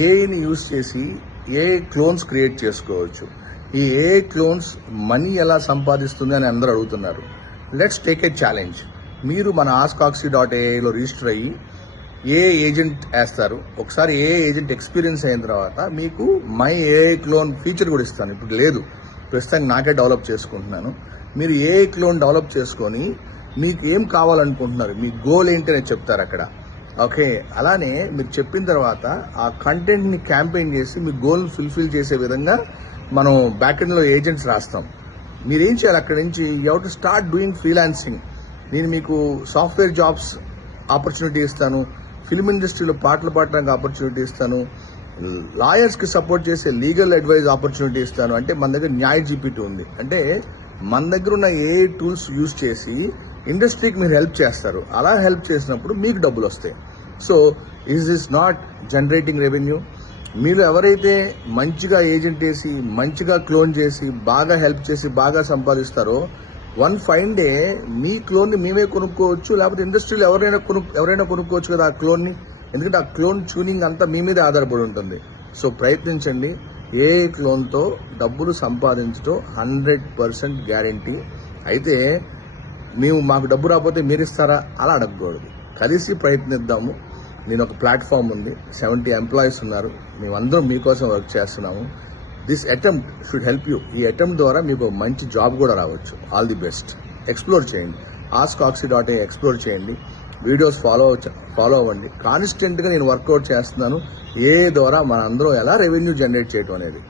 ఏఐని యూజ్ చేసి AI clones create చేసుకోవచ్చు. ఈ ఏఐ క్లోన్స్ మనీ ఎలా సంపాదిస్తుంది అని అందరూ అడుగుతున్నారు. Let's take a challenge. మీరు మన askaoxy.aiలో రిజిస్టర్ అయ్యి ఏ ఏజెంట్ వేస్తారు. ఒకసారి ఏ ఏజెంట్ ఎక్స్పీరియన్స్ అయిన తర్వాత మీకు మై ఏఐ క్లోన్ ఫీచర్ కూడా ఇస్తాను. ఇప్పుడు లేదు, ప్రస్తుతానికి నాకే డెవలప్ చేసుకుంటున్నాను. మీరు ఏఐ క్లోన్ డెవలప్ చేసుకొని మీకు ఏం కావాలనుకుంటున్నారు, మీ గోల్ ఏంటి అనేది చెప్తారు అక్కడ. ఓకే, అలానే మీరు చెప్పిన తర్వాత ఆ కంటెంట్ని క్యాంపెయిన్ చేసి మీ గోల్ ఫుల్ఫిల్ చేసే విధంగా మనం బ్యాకెండ్లో ఏజెంట్స్ రాస్తాం. మీరేం చేయాలి, అక్కడి నుంచి you have to start doing freelancing. నేను మీకు సాఫ్ట్వేర్ జాబ్స్ ఆపర్చునిటీ ఇస్తాను, ఫిల్మ్ ఇండస్ట్రీలో పాటలు పాడడానికి ఆపర్చునిటీ ఇస్తాను, లాయర్స్కి సపోర్ట్ చేసే లీగల్ అడ్వైజ్ ఆపర్చునిటీ ఇస్తాను. అంటే మన దగ్గర న్యాయ్ జీపీటీ ఉంది. అంటే మన దగ్గర ఉన్న ఏ టూల్స్ యూజ్ చేసి ఇండస్ట్రీకి మీరు హెల్ప్ చేస్తారు. అలా హెల్ప్ చేసినప్పుడు మీకు డబ్బులు వస్తాయి. So is not generating revenue? మీరు ఎవరైతే మంచిగా ఏజెంట్ వేసి మంచిగా క్లోన్ చేసి బాగా హెల్ప్ చేసి బాగా సంపాదిస్తారో వన్ ఫైన్ డే మీ క్లోన్ని మేమే కొనుక్కోవచ్చు, లేకపోతే ఇండస్ట్రీలో ఎవరైనా కొనుక్కోవచ్చు కదా ఆ క్లోన్ని. ఎందుకంటే ఆ క్లోన్ ట్యూనింగ్ అంతా మీ మీదే ఆధారపడి ఉంటుంది. సో ప్రయత్నించండి. ఏ క్లోన్తో డబ్బులు సంపాదించడం 100% గ్యారంటీ. అయితే మాకు డబ్బు రాకపోతే మీరు ఇస్తారా అలా అడగకూడదు. కలిసి ప్రయత్నిద్దాము. నేను ఒక ప్లాట్ఫామ్ ఉంది, 70 ఎంప్లాయీస్ ఉన్నారు, మేమందరం మీకోసం వర్క్ చేస్తున్నాము. This attempt should help you. ఈ అటెంప్ట్ ద్వారా మీకు మంచి జాబ్ కూడా రావచ్చు. All the best. ఎక్స్ప్లోర్ చేయండి, askaoxy.ai ఎక్స్ప్లోర్ చేయండి, వీడియోస్ ఫాలో అవ్వండి. కాన్స్టెంట్గా నేను వర్కౌట్ చేస్తున్నాను ఏ ద్వారా మన అందరం ఎలా రెవెన్యూ జనరేట్ చేయడం అనేది.